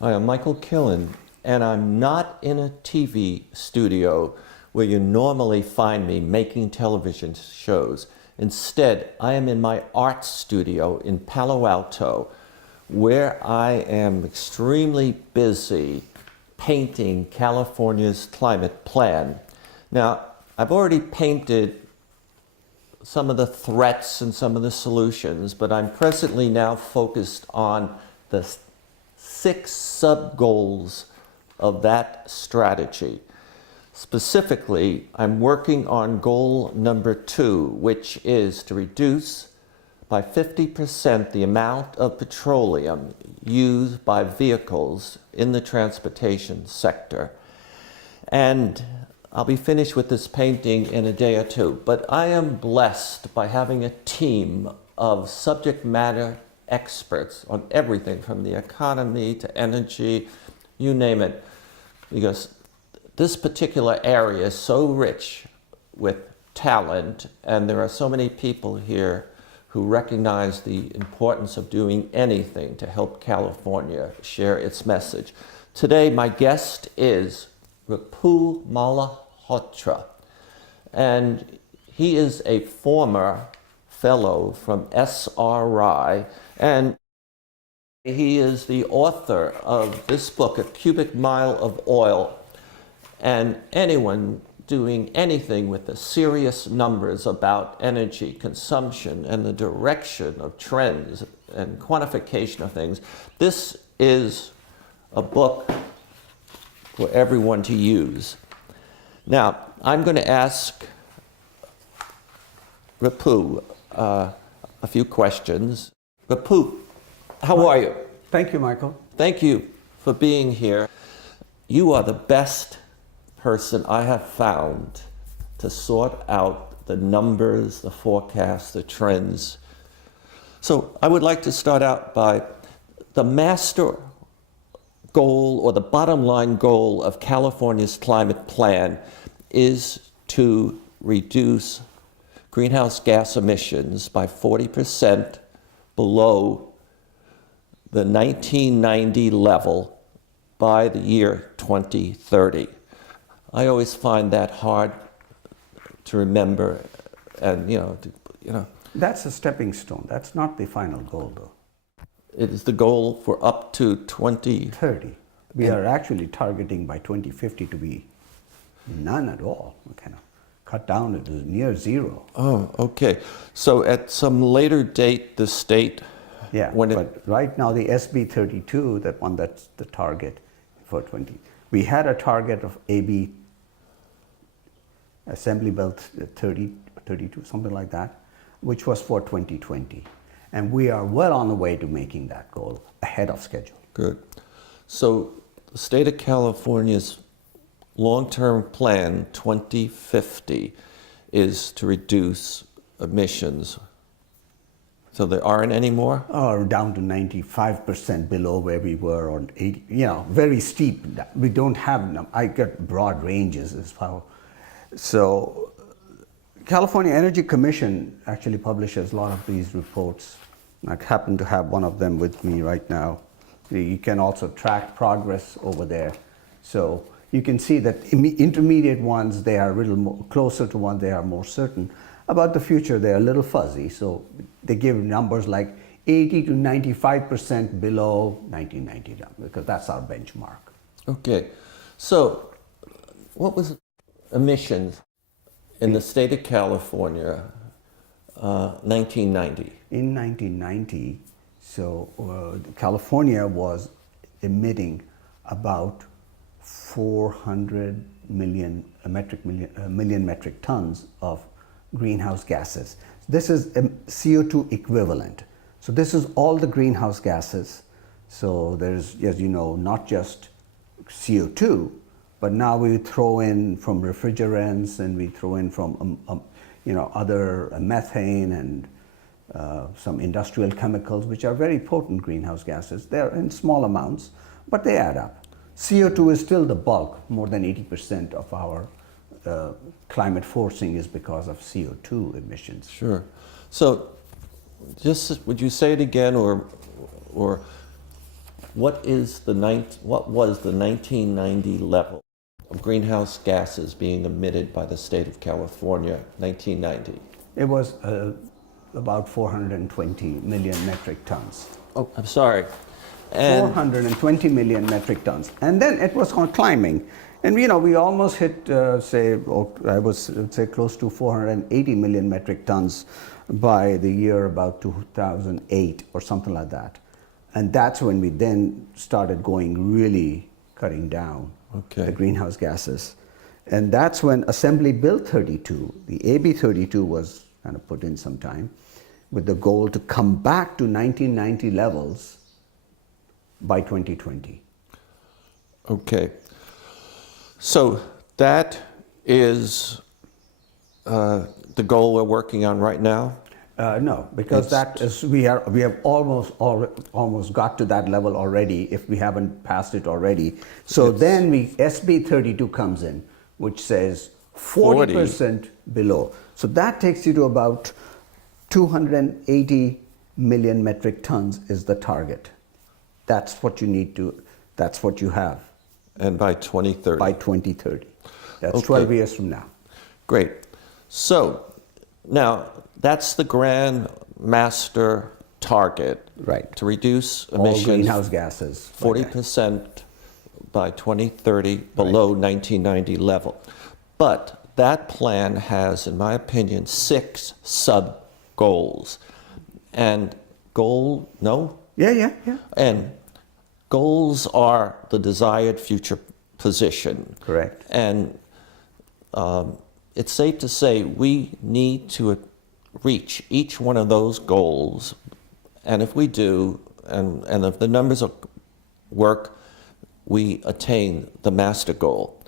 Hi, I'm Michael Killen, and I'm not in a TV studio where you normally find me making television shows. Instead, I am in my art studio in Palo Alto, where I am extremely busy painting California's climate plan. Now, I've already painted some of the threats and some of the solutions, but I'm presently now focused on the 6 sub-goals of that strategy. Specifically, I'm working on goal number 2, which is to reduce by 50% the amount of petroleum used by vehicles in the transportation sector. And I'll be finished with this painting in a day or two, but I am blessed by having a team of subject matter experts on everything from the economy to energy, you name it, because this particular area is so rich with talent, and there are so many people here who recognize the importance of doing anything to help California share its message. Today, my guest is Ripudaman Malhotra, and he is a former fellow from SRI, and he is the author of this book, A Cubic Mile of Oil. And anyone doing anything with the serious numbers about energy consumption and the direction of trends and quantification of things, this is a book for everyone to use. Now, I'm going to ask Ripu a few questions. Ripu, how are you? Thank you, Michael. Thank you for being here. You are the best person I have found to sort out the numbers, the forecasts, the trends. So I would like to start out by the master goal, or the bottom line goal of California's climate plan is to reduce greenhouse gas emissions by 40% below the 1990 level by the year 2030. I always find that hard to remember, and That's a stepping stone. That's not the final goal, though. it is the goal for up to 2030. We are actually targeting by 2050 to be none at all. We kind of cut down to near zero. Oh, okay. So at some later date, the state, Yeah, but right now the SB 32, that one, that's the target for 20. We had a target of AB Assembly Bill 30, 32, something like that, which was for 2020. And we are well on the way to making that goal ahead of schedule. Good. So the state of California's long-term plan, 2050, is to reduce emissions. So there aren't any more? Or down to 95% below where we were on 80, very steep. We don't have, I get broad ranges as well. So California Energy Commission actually publishes a lot of these reports. I happen to have one of them with me right now. You can also track progress over there. So you can see that intermediate ones, they are a little more closer to one, they are more certain. About the future, they're a little fuzzy. So they give numbers like 80 to 95% below 1990, because that's our benchmark. Okay. So what was emissions in the state of California 1990? In 1990, California was emitting about 400 million metric tons of greenhouse gases. This is a CO2 equivalent. So this is all the greenhouse gases. So there's, as you know, not just CO2, but now we throw in from refrigerants, and we throw in from other methane and some industrial chemicals, which are very potent greenhouse gases. They're in small amounts, but they add up. CO2 is still the bulk. More than 80% of our climate forcing is because of CO2 emissions. Sure. So just would you say it again, or what was the 1990 level of greenhouse gases being emitted by the state of California, 1990? It was about 420 million metric tons. Oh, I'm sorry. And 420 million metric tons. And then it was climbing. And we almost hit, I would say close to 480 million metric tons by the year about 2008 or something like that. And that's when we then started really cutting down the greenhouse gases. And that's when Assembly Bill 32, the AB 32 was kind of put in some time with the goal to come back to 1990 levels by 2020. Okay. So that is the goal we're working on right now? No, because we have almost got to that level already if we haven't passed it already. So then SB 32 comes in, which says 40% below. So that takes you to about 280 million metric tons is the target. That's what you need to, that's what you have. And by 2030? By 2030. That's 12 years from now. Great. So now that's the grand master target. Right. To reduce All emissions greenhouse gases. 40% by 2030 below 1990 level. But that plan has, in my opinion, 6 sub-goals. And Yeah. And goals are the desired future position. Correct. And it's safe to say we need to reach each one of those goals. And if we do, and if the numbers work, we attain the master goal.